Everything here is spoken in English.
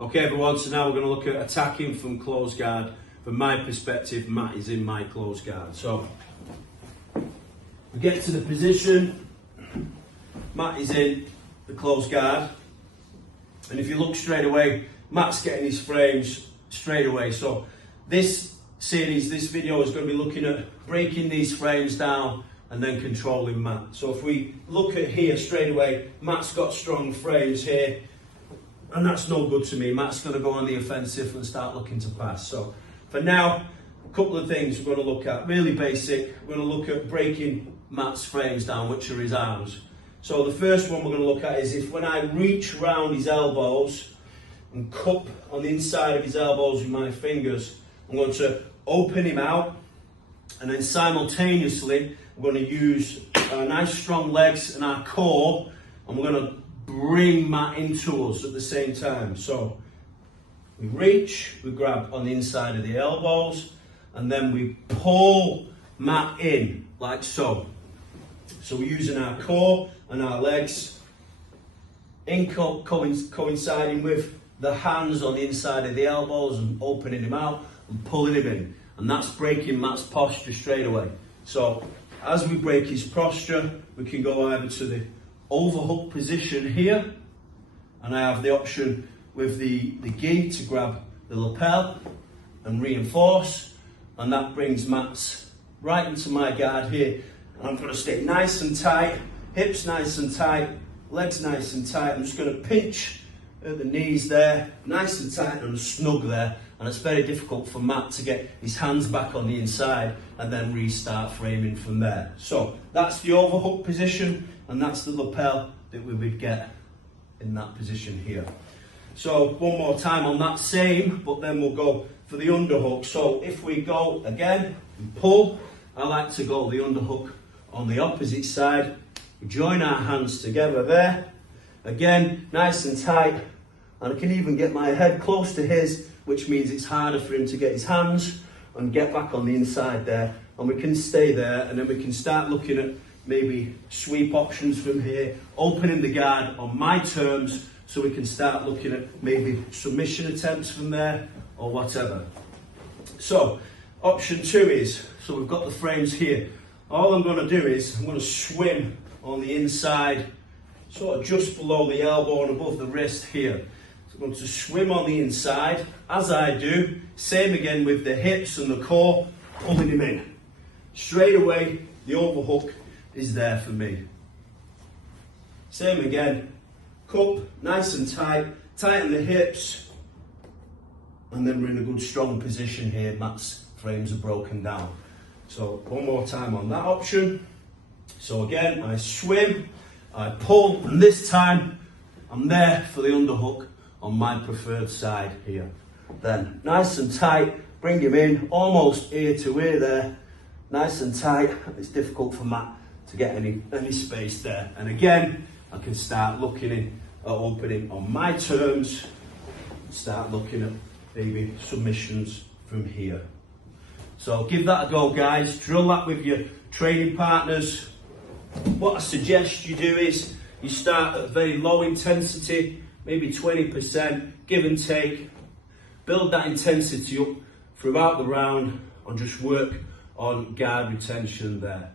Okay everyone, so now we're going to look at attacking from close guard. From my perspective, Matt is in my close guard. So we get to the position, Matt is in the close guard, and if you look straight away, Matt's getting his frames straight away. So this series, this video is going to be looking at breaking these frames down and then controlling Matt. So if we look at here straight away, Matt's got strong frames here, and that's no good to me. Matt's going to go on the offensive and start looking to pass. So for now, a couple of things we're going to look at, really basic. We're going to look at breaking Matt's frames down, which are his arms. So the first one we're going to look at is if when I reach round his elbows and cup on the inside of his elbows with my fingers, I'm going to open him out, and then simultaneously we're going to use our nice strong legs and our core, and we're going to bring Matt into us at the same time. So we reach, we grab on the inside of the elbows, and then we pull Matt in like so. So we're using our core and our legs in coinciding with the hands on the inside of the elbows and opening him out and pulling him in, and that's breaking Matt's posture straight away. So as we break his posture, we can go either to the overhook position here, and I have the option with the gi to grab the lapel and reinforce, and that brings Matt's right into my guard here, and I'm going to stay nice and tight, hips nice and tight, legs nice and tight. I'm just going to pinch at the knees there, nice and tight and snug there, and it's very difficult for Matt to get his hands back on the inside and then restart framing from there. So that's the overhook position, and that's the lapel that we would get in that position here. So one more time on that same, but then we'll go for the underhook. So if we go again and pull, I like to go the underhook on the opposite side. We join our hands together there. Again, nice and tight, and I can even get my head close to his, which means it's harder for him to get his hands and get back on the inside there. And we can stay there, and then we can start looking at maybe sweep options from here, opening the guard on my terms, so we can start looking at maybe submission attempts from there or whatever. So option 2 is, so we've got the frames here. All I'm going to do is I'm going to swim on the inside, sort of just below the elbow and above the wrist here. So I'm going to swim on the inside. As I do, same again with the hips and the core, pulling him in. Straight away, the overhook is there for me. Same again, cup, nice and tight, tighten the hips, and then we're in a good strong position here. Matt's frames are broken down. So one more time on that option. So again, I swim, I pull, and this time I'm there for the underhook on my preferred side here. Then nice and tight, bring him in, almost ear to ear there, nice and tight. It's difficult for Matt to get any space there. And again, I can start looking in at opening on my terms, start looking at maybe submissions from here. So give that a go, guys. Drill that with your training partners. What I suggest you do is you start at very low intensity, maybe 20%, give and take. Build that intensity up throughout the round and just work on guard retention there.